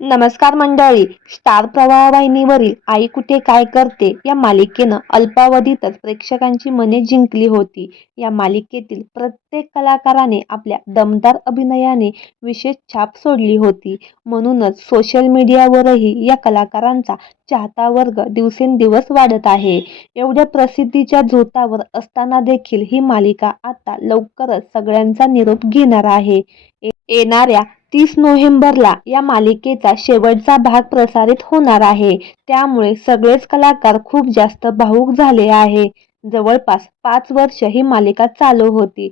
नमस्कार मंडळी. स्टार प्रवाह वाहिनीवरील आई कुठे काय करते या मालिकेनं अल्पावधीतच प्रेक्षकांची मने जिंकली होती. या मालिकेतील प्रत्येक कलाकाराने आपल्या दमदार अभिनयाने विशेष छाप सोडली होती. म्हणूनच सोशल मीडियावरही या कलाकारांचा चाहता वर्ग दिवसेंदिवस वाढत आहे. एवढ्या प्रसिद्धीच्या झोतावर असताना देखील ही मालिका आता लवकरच सगळ्यांचा निरोप घेणार आहे. येणाऱ्या 30 नोव्हेंबरला या मालिकेचा शेवटचा भाग प्रसारित होणार आहे. त्यामुळे सगळेच कलाकार खूप जास्त भावूक झाले आहे. जवळपास 5 वर्ष ही मालिका चालू होती.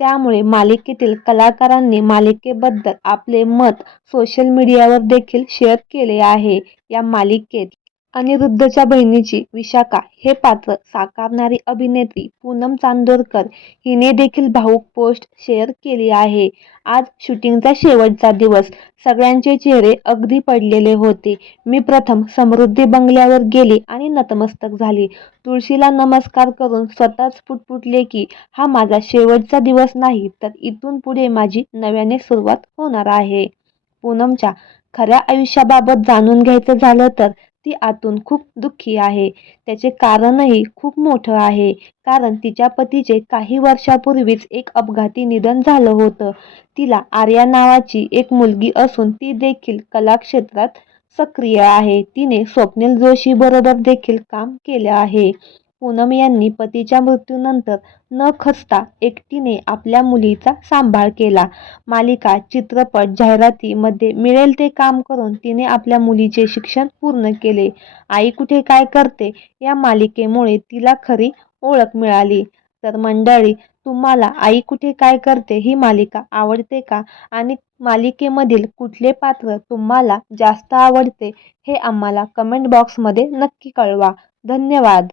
त्यामुळे मालिकेतील कलाकारांनी मालिकेबद्दल आपले मत सोशल मीडियावर देखील शेअर केले आहे. या मालिकेत अनिरुद्धच्या बहिणीची विशाखा हे पात्र साकारणारी अभिनेत्री पूनम चांदोरकर हिने देखील भावूक पोस्ट शेअर केली आहे. आज शूटिंगचा शेवटचा दिवस. सगळ्यांचे चेहरे अगदी पडलेले होते. मी प्रथम समृद्धी बंगल्यावर गेली आणि नतमस्तक झाली. तुळशीला नमस्कार करून स्वतःच पुटपुटले की हा माझा शेवटचा दिवस नाही, तर इथून पुढे माझी नव्याने सुरुवात होणार आहे. पूनमच्या खऱ्या आयुष्याबाबत जाणून घ्यायचं झालं तर ती आतून खूप दुःखी आहे. त्याचे कारणही खूप मोठं आहे. कारण तिच्या पतीचे काही वर्षापूर्वीच एक अपघाती निधन झालं होतं. तिला आर्या नावाची एक मुलगी असून ती देखील कलाक्षेत्रात सक्रिय आहे. तिने स्वप्नील जोशी बरोबर देखील काम केलं आहे. पूनम यांनी पतीच्या मृत्यूनंतर न खचता एकटीने आपल्या मुलीचा सांभाळ केला. मालिका, चित्रपट, जाहिरातीमध्ये मिळेल ते काम करून तिने आपल्या मुलीचे शिक्षण पूर्ण केले. आई कुठे काय करते या मालिकेमुळे तिला खरी ओळख मिळाली. तर मंडळी, तुम्हाला आई कुठे काय करते ही मालिका आवडते का? आणि मालिकेमधील कुठले पात्र तुम्हाला जास्त आवडते हे आम्हाला कमेंट बॉक्समध्ये नक्की कळवा. धन्यवाद.